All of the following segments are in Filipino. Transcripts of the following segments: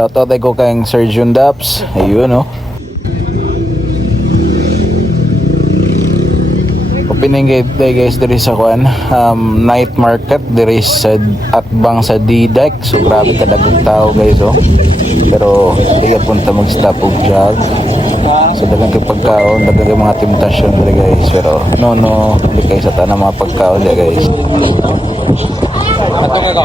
Shoutout ay ko kayong Sir Jun Daps. Ayun, no. Opening gate day guys diri sa kuan night market diri sa atbang sa D-Deck. So grabe kadagog tao guys, oh. Pero di punta mag-stop og jog. So dagang kay pagkaon, dagang kay mga temptasyon diri guys. Pero no, di kay sa tanang mga pagkaon diri guys. Ato ka ko.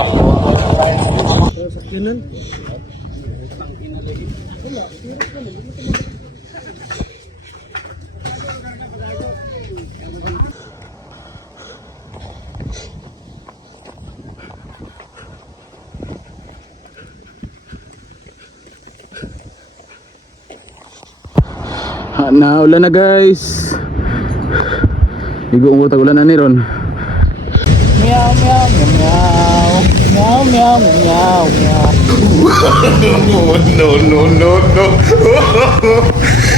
Naulan na guys. Igo mo tagulan na ni ron. Meow meow meow meow meow meow meow.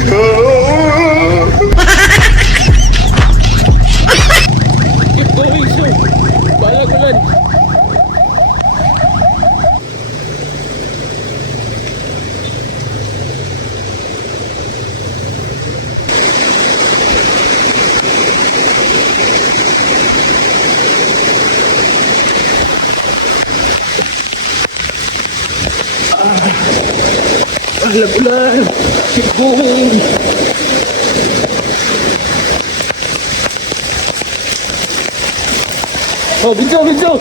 No. Keep going, sir. Balagulan. Balagulan. Keep going. Oh, bingo.